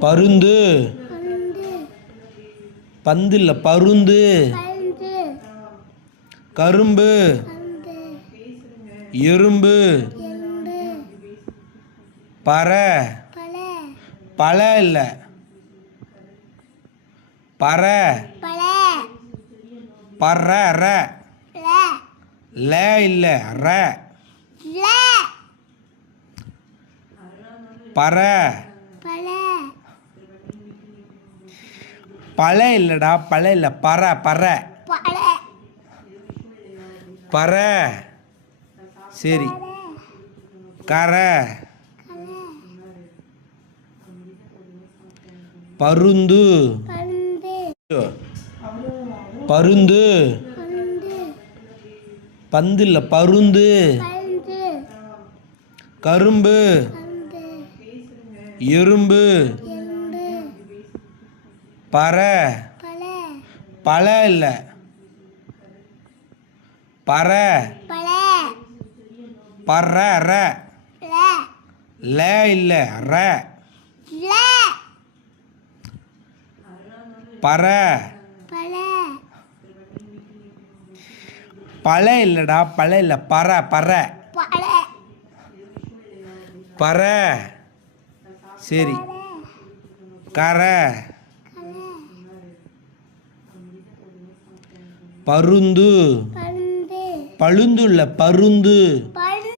பருந்து. பந்து இல்லை பருந்து. கரும்பு. எறும்பு. பறை. பல பழ இல்லை. பறை. பற ர ல. இல்லை ர பறை. பல. இல்லைடா பழ இல்லை பற பறை. பல. பறை. சரி. கரை பருந்து. பருந்து. பந்து இல்லை பருந்து. கரும்பு. எறும்பு பறை. பல. பழ இல்லை. பறை. பல. பற ர ல. இல்லை ர பறை. பல. பழ இல்லைடா பழ இல்லை. பற பறை. பல. பறை. சரி. கரை. பருந்து. பந்து பழுந்து இல்லை பருந்து